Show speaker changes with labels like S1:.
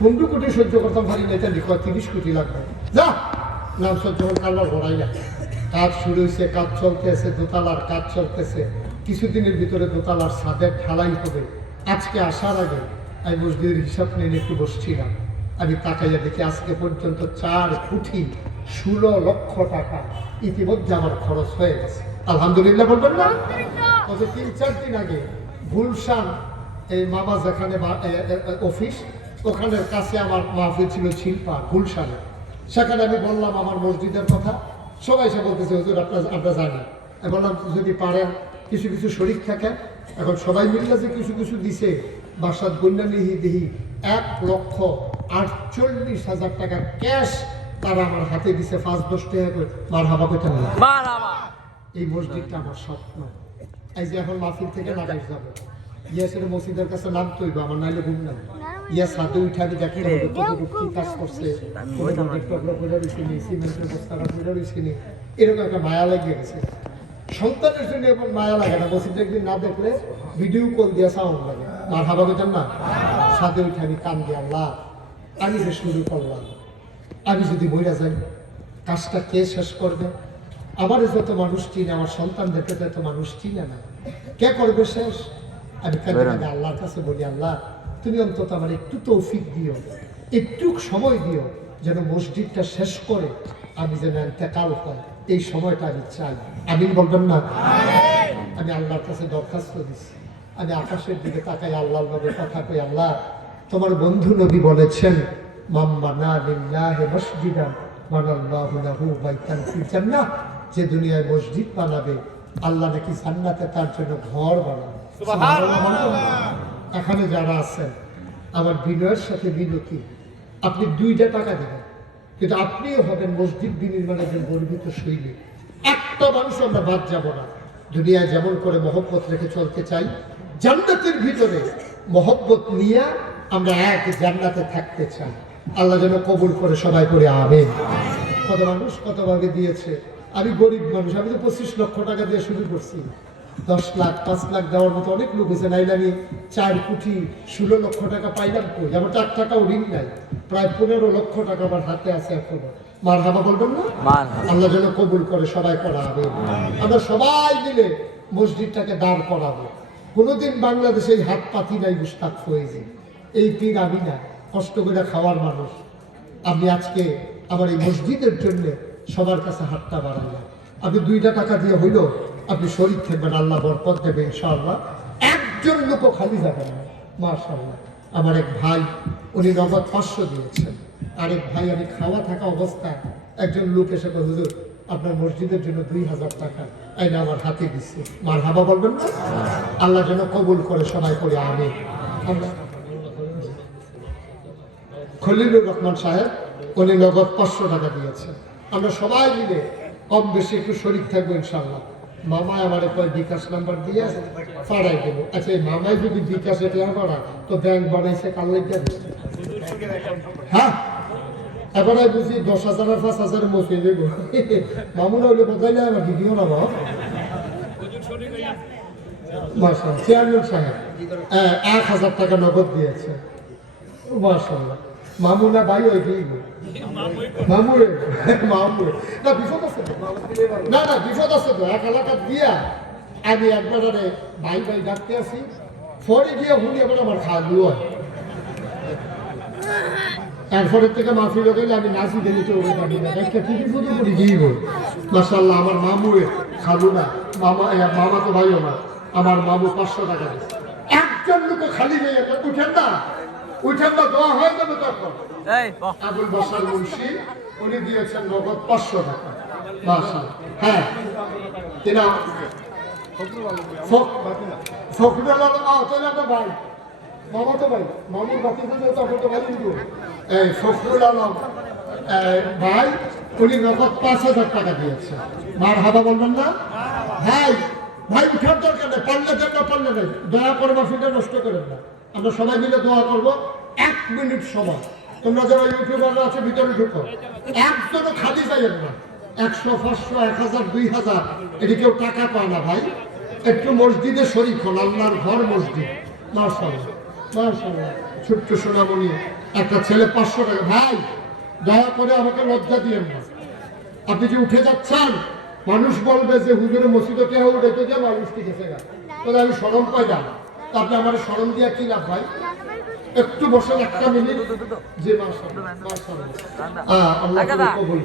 S1: পনেরো কোটি সহ্য করতাম পারি না তিরিশ কোটি লাগবে যা! নাম সহ্য করে কারবার না কাজ শুরু হয়েছে কাজ চলতেছে দোতলার কাজ চলতেছে কিছুদিনের ভিতরে দোতলার ছাদের ঢালাই হবে। আজকে আসার আগে আমি মসজিদের হিসাব নিয়ে একটু বসছিলাম। আমি তাকাইয়া দেখি আজকে পর্যন্ত চার কোটি ষোলো লক্ষ টাকা ইতিমধ্যে আমার খরচ হয়ে গেছে। আলহামদুলিল্লাহ বলবেন না? গত তিন চার দিন আগে গুলশান এই মামা যেখানে অফিস ওখানের কাছে আমার মাহফিল ছিল শিল্পা গুলশানে। সেখানে আমি বললাম আমার মসজিদের কথা। সবাই সে বলতেছে হুজুর আপনার আমরা জানি। আমি বললাম যদি পারেন কিছু কিছু শরিক থাকে। এখন সবাই মিললে যে কিছু কিছু দিছে বাসাত বন্যা নিহি দিহি এক লক্ষ আটচল্লিশ হাজার টাকা ক্যাশ তারা আমার হাতে দিছে পাঁচ দশ টাকা করে। মার হাবা। কইতে এই মসজিদটা আমার স্বপ্ন। এই যে এখন মাহফিল থেকে নামাজ যাবে। ইয়াসের মসজিদের কাছে নাম তৈব আমার নাইলে ঘুম নাই। ইয়া সাথে উঠে আমি হবে কতটুকু কি কাজ করছে। সিমেন্টের নি এরকম একটা মায়া লাগিয়ে গেছে। সন্তানের জন্য এমন মায়া লাগে না মসজিদে একদিন না দেখলে ভিডিও কল দিয়ে সাউন্ড লাগে। মার হাবা বেতন না সাথে উঠে আমি কান দিয়ে আল্লাহ আমি যে শুরু করলাম আমি যদি বইরা যাই কাজটা কে শেষ করবে? আমার যত মানুষ চিনে আমার সন্তানদেরকে তো এত মানুষ চিনে না। কে করবে শেষ? আমি কেন আল্লাহর কাছে বলি আল্লাহ তুমি অন্তত আমার একটু তৌফিক দিও একটু সময় দিও যেন মসজিদটা শেষ করে আমি যেন ইন্তেকাল হয়। এই সময়টা আমি চাই। আমি বলবেন না? আমি আল্লাহর কাছে দরখাস্ত দিছি। আমি আকাশের দিকে তাকাই আল্লাহর নবী কথা কই আল্লাহ তোমার বন্ধু নবী বলেছেন মাম্মানা লিল্লাহি মসজিদান বানাল্লাহু লাহু বাইতান ফিল জান্নাহ। যে দুনিয়ায় মসজিদ বানাবে আল্লাহ নাকি জান্নাতে তার জন্য ঘর বানাবে। এখানে যারা আছেন, আমার বিনয়ের সাথে বিনতি। আপনি দুইটা টাকা দেবেন, কিন্তু আপনিও হবেন মসজিদ বিনির্মাণের যে গর্বিত শৈলী। একটা মানুষ আমরা বাদ যাব না। দুনিয়ায় যেমন করে মহব্বত রেখে চলতে চাই, জান্নাতের ভিতরে মহব্বত নিয়ে আমরা এক জান্নাতে থাকতে চাই। আল্লাহ যেন কবুল করে সবাই করে আবেন কত মানুষ কত ভাগে দিয়েছে। আমি গরিব মানুষ, আমি তো পঁচিশ লক্ষ টাকা দিয়ে শুরু করছি। দশ লাখ পাঁচ লাখ দেওয়ার মতো অনেক লোক হয়েছে নাইলে আমি চার কোটি ষোলো লক্ষ টাকা পাইলাম কই? আমার এক টাকাও ঋণ নাই প্রায় পনেরো লক্ষ টাকা আমার হাতে আছে এখনও। মার হাবা বলবেন না? আল্লাহ যেন কবুল করে সবাই করা হবে আমরা সবাই মিলে মসজিদটাকে দাঁড় করাবো। কোনোদিন বাংলাদেশে এই হাত পাতি নাই মুস্তাক হয়েছে এই পীর আমি না কষ্ট করে খাওয়ার মানুষ। আমি আজকে আমার এই মসজিদের জন্য সবার কাছে হাতটা বাড়াইলাম। আমি দুইটা টাকা দিয়ে হইল আপনি শরীর থাকবেন আল্লাহ বরকত দেবে ইনশাআল্লাহ। একজন লোকও খালি যাবেন না মাশাআল্লাহ। আমার এক ভাই উনি নগদ পাঁচশো দিয়েছেন। আরেক ভাই আমি খাওয়া থাকা অবস্থায় একজন লোক এসে কয়, হুজুর আপনার মসজিদের জন্য দুই হাজার টাকা। আইনা আমার হাতে দিচ্ছে মার হাবা বলবেন না? আল্লাহ যেন কবুল করে সবাই করে আমি খলিলুর রহমান সাহেব উনি নগদ পাঁচশো টাকা দিয়েছেন। আমরা সবাই মিলে কম বেশি একটু শরীর থাকব ইনশাল্লাহ মামাই আমার কয় বিকাশ নাম্বার দিয়ে ফাড়াই দেবো আচ্ছা এই মামাই যদি বিকাশ এটা করা তো ব্যাংক বানাইছে কাল লেগে? হ্যাঁ? এবার বুঝি দশ হাজার আর পাঁচ হাজার মসে দেব। মামুন হইলে বোঝাইলে আমার দিদিও না বাবা মাসাল চেয়ারম্যান সাহেব। হ্যাঁ, এক হাজার টাকা নগদ দিয়েছে। মাসাল্লাহ মামুনা ভাই ওই দিই মামুরে মামুরে না বিপদ আছে তো। না না বিপদ আছে তো এক এলাকা দিয়া আমি একবার ভাই ভাই ডাকতে আসি ফরে গিয়ে হুনি এবার আমার খাওয়া হয় তারপরের থেকে মাফি গেলে আমি নাচি গেলে তো ওই পারি না একটা টিভি ফুটে পড়ি গিয়ে বল মাসাল্লাহ আমার মামুরে খাব না মামা মামা তো ভাইও না আমার মামু পাঁচশো টাকা দিচ্ছে একজন লোক খালি একটা উঠেন না। দেওয়া হয়ে যাবে তখন। আবুল বসার মুন্সি উনি দিয়েছেন নগদ পাঁচশো টাকা। হ্যাঁ কিনা ফখরুল আলম ভাই। মামা তো ভাই। মামুর বাকি থেকে তখন তো ভাই কিন্তু এই ফখরুল আলম ভাই উনি নগদ পাঁচ হাজার টাকা দিয়েছে মার হাবা বলবেন না? ভাই ভাই উঠার দরকার নেই পারলে দেন না পারলে নেই দয়া করে মাফিটা নষ্ট করেন না। আমরা সবাই মিলে দোয়া করব। এক মিনিট সময়। তোমরা যারা ইউটিউবাররা আছে, ভিতরে ঢুকো। একজনও খালি চাইয়েন না। একশো, পাঁচশো, এক হাজার, দুই হাজার। এটি কেউ টাকা পায় না ভাই। একটু মসজিদে শরীফ হল আল্লাহর ঘর মসজিদ। মার্শাল্লাহ মার্শাল্লাহ ছোট্ট সোনামণি, একটা ছেলে পাঁচশো টাকা। ভাই, দয়া করে আমাকে লজ্জা দিয়েন না। আপনি যে উঠে যাচ্ছেন? মানুষ বলবে যে হুজুরের মসজিদে কেউ উঠে? তো যে মানুষ ঠিক আছে আমি সরম পাই না আপনি আমার স্মরণ দিয়ে কি লাভ ভাই? একটু বসে একটা মিনিট। যে মাস আল্লাহ কবুল